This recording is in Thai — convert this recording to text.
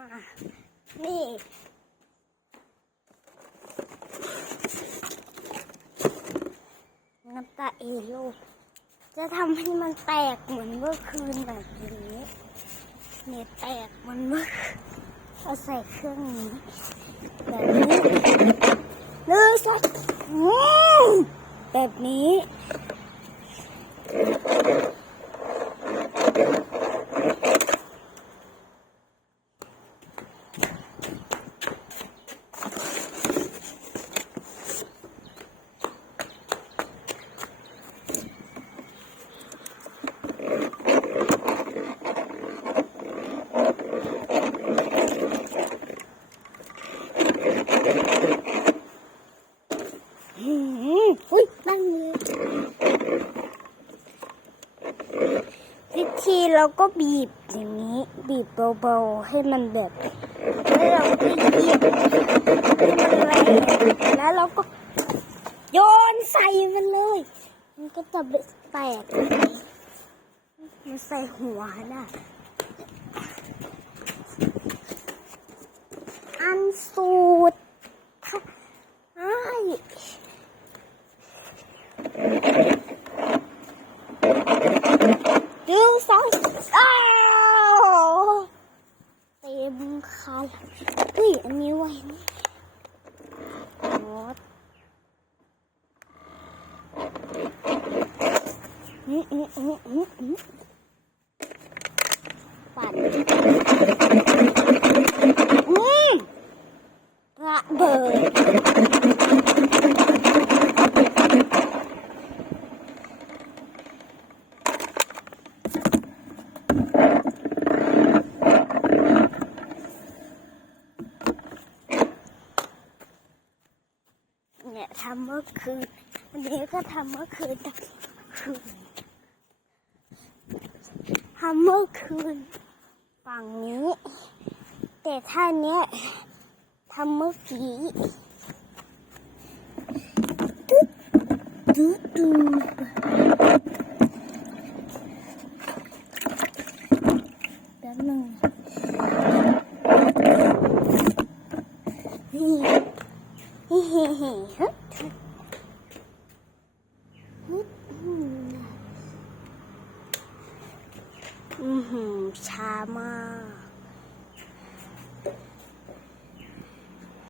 มานี่น้ำตาเอโลจะทำให้มันแตกเหมือนเมื่อคืนแบบนี้เนี่ยแตกเหมันเมื่อเอาใส่เครื่องนี้แบบนี้หนึ่งสองอืมแบบนี้ อุ้ยนั่งเลยวิธีเราก็บีบอย่างนี้ บีบเบาๆให้มันแบบแล้วเราก็เหยียบให้มันแรงแล้วเราก็โยนใส่มันเลย มันก็จะแตกมันใส่หัวน่ะอันสูตรใช่ หนึ่งสองอ้าวเต็มคันเฮ้ย อันนี้ไว้นี่โน้ตอืมอืมอืมอืมอืมปั่น ทำเมื่อคืน อันนี้ก็ทำเมื่อคืนคืนทำเมื่อคืนฝั่งนี้ แต่ท่านี้ทำเมื่อกี้ตึ๊ดตึ๊ดตึ๊ดนึงนี่ อืมช้ามาก